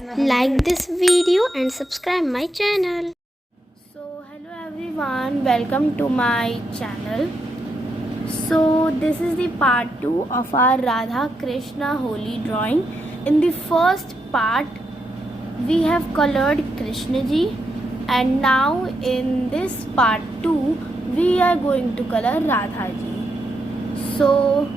Like this video and subscribe my channel. So hello everyone, welcome to my channel. So this is the part 2 of our Radha Krishna Holi drawing. In the first part we have colored Krishna Ji, and now in this part 2 we are going to color Radha Ji. So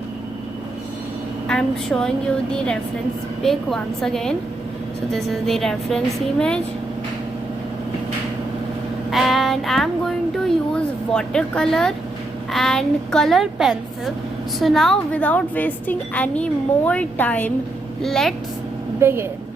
I'm showing you the reference pic once again. So this is the reference image, and I'm going to use watercolor and color pencil. So now without wasting any more time, let's begin.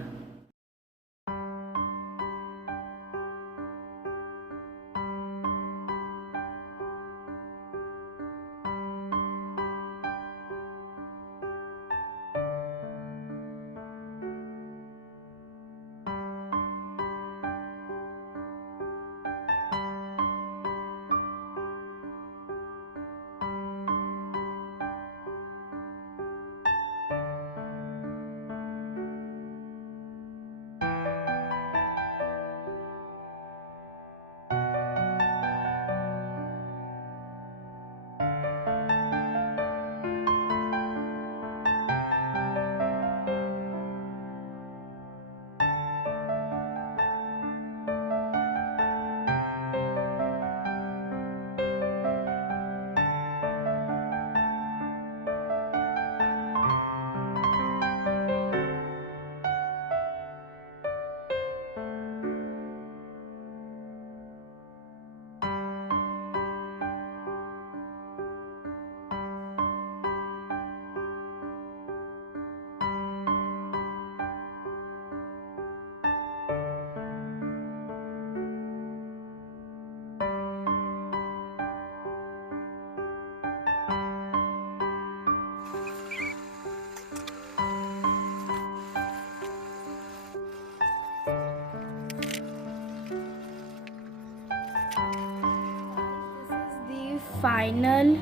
Final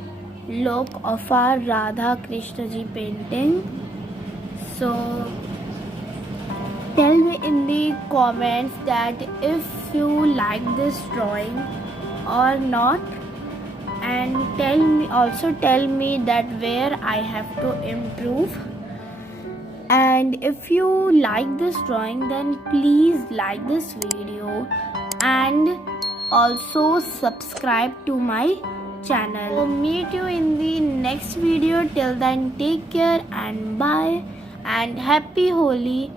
look of our Radha Krishna Ji painting. So tell me in the comments that if you like this drawing or not, and tell me that where I have to improve. And if you like this drawing, then please like this video and also subscribe to my channel. So meet you in the next video. Till then, take care and bye, and happy Holi.